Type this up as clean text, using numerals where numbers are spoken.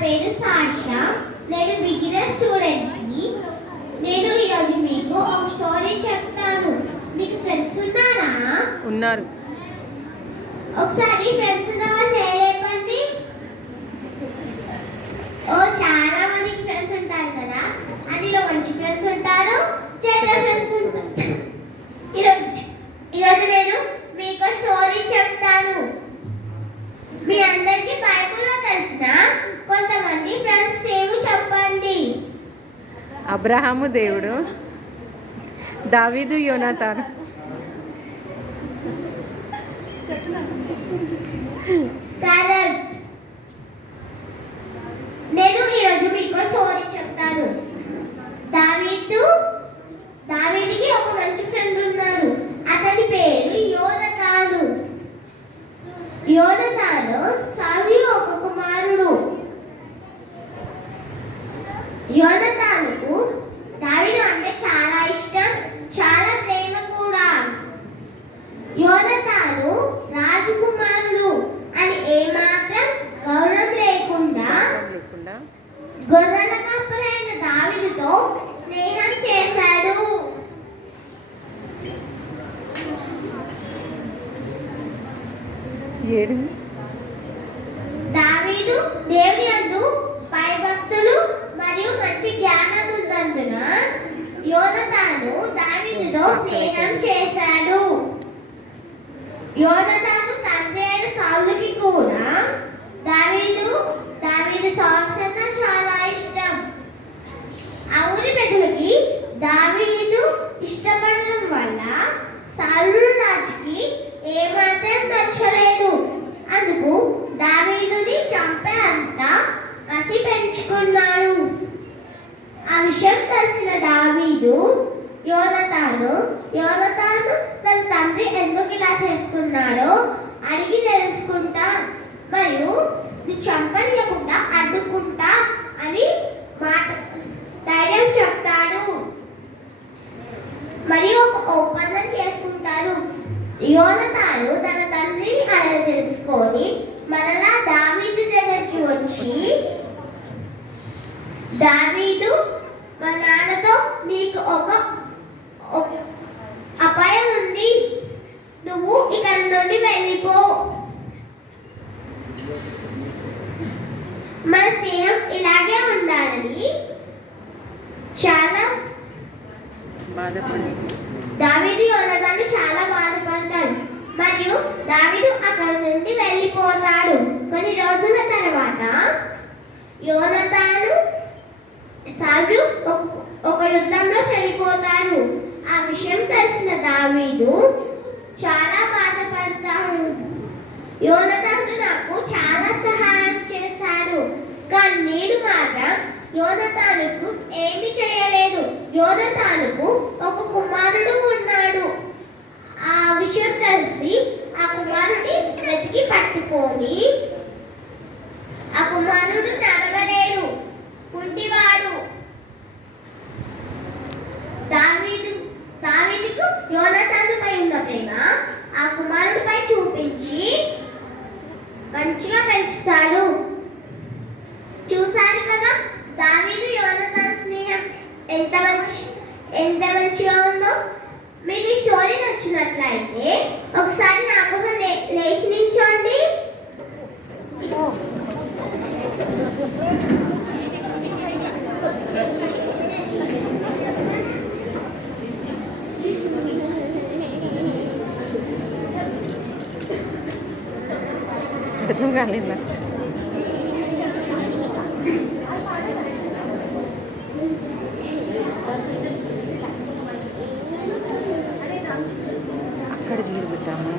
పేరు సాషా. నేను బిగినర్ స్టూడెంట్ని. నేను ఈరోజు మీకు ఒక స్టోరీ చెప్తాను. మీకు ఫ్రెండ్స్ ఉన్నారా? ఉన్నారు. ఒకసారి ఫ్రెండ్స్ ఉన్న వాళ్ళు చేయలేపండి. ఓ చాలా మందికి ఫ్రెండ్స్ ఉంటారు కదా. అందులో మంచి ఫ్రెండ్స్ ఉంటారు, చెడ్డ ఫ్రెండ్స్ ఉంటారు. ఈరోజు నేను మీకు స్టోరీ చెప్తాను. మీ అందరికి బైబిల్లో తెలిసిన కొంతమంది ఫ్రెండ్స్ ఏమో చెప్పండి. అబ్రహాము దేవుడు, దావీదు, యోనాతాను. కరెక్ట్. నేను ఈరోజు మీకు స్టోరీ చెప్తాను. దావీదుకి ఒక మంచి ఫ్రెండ్ ఉన్నాడు. అతని పేరు యోనాతాను. యోనాతాను సౌలు ఒక కుమారుడు. యోనాతానుకు దావీదు అంటే చాలా ఇష్టం, చాలా ప్రేమ కూడా. యోనాతాను రాజకుమారుడు అని ఏమాత్రం గౌరవం లేకుండా గొర్రెల కాపరైన దావీదుతో స్నేహం చేశాడు. దావీదు దేవుని యందు భయభక్తులు మరియు మంచి జ్ఞానం ఉన్నందున యోనాతాను దావీదుతో స్నేహం చేశాడు. యోనాతాను తండ్రి అయిన సౌలుకి కూడా దావీదు సాంగ్స్ అన్నా చాలా ఇష్టం. ఆ ఊరి ప్రజలకి దావీదు ఇష్టపడడం వల్ల సౌలు రాజుకి ఏమాత్రం నచ్చలేదు. అందుకు దావీదుని చంపే అంత కసి పెంచుకున్నాడు. ఆ విషయం తెలిసిన దావీదు యోనాతాను తన తండ్రి ఎందుకు ఇలా చేస్తున్నాడో అడిగి తెలుసుకుంటా మరియు చంపనీయకుండా అడ్డుకుంటా అని ధైర్యం చెప్తాడు. మరియు ఒక ఒప్పందం చేసుకుంటారు. యోనాతాను తన తండ్రిని అడగ తెలుసుకొని మరలా దావీదు దగ్గరికి వచ్చి, దావీదు మా నాన్నతో నీకు ఒక అపాయం ఉంది, నువ్వు ఇక్కడి నుండి వెళ్ళిపో, మన స్నేహం ఇలాగే ఉండాలని చాలా దావీదు యోనాతాను చాలా బాధపడతాడు. మరియు దావీదు అక్కడి నుండి వెళ్ళిపోతాడు. కొన్ని రోజుల తర్వాత యోనాతాను సౌలు ఒక యుద్ధంలో చనిపోతాడు. ఆ విషయం తెలిసిన దావీదు చాలా బాధపడతాడు. యోనాతాను నాకు చాలా సహాయం చేశాడు, కానీ నేను మాత్రం యోనాతానుకు ఏమి చేయలేదు. యోనాతానుకు ఒక కుమారుడు ఉన్నాడు. ఆ విషయం తెలిసి ఆ కుమారుడిని వెతికి పట్టుకొని, ఆ కుమారుడు నడవలేడు, కుంటివాడు. దావీదుకు యోనాతానుపై ఉన్న ప్రేమ ఆ కుమారుడిపై చూపించి మంచిగా పెంచుతాడు. చూశారు కదా దావీదు యోనాతాను స్నేహం ఎంత మంచిగా ఉందో. మీకు ఈ స్టోరీ నచ్చినట్లయితే ఒకసారి నా కోసం లేచి నిల్చోండి. అర్థం కాలేదు. అక్కడ జీరు పెట్టాము.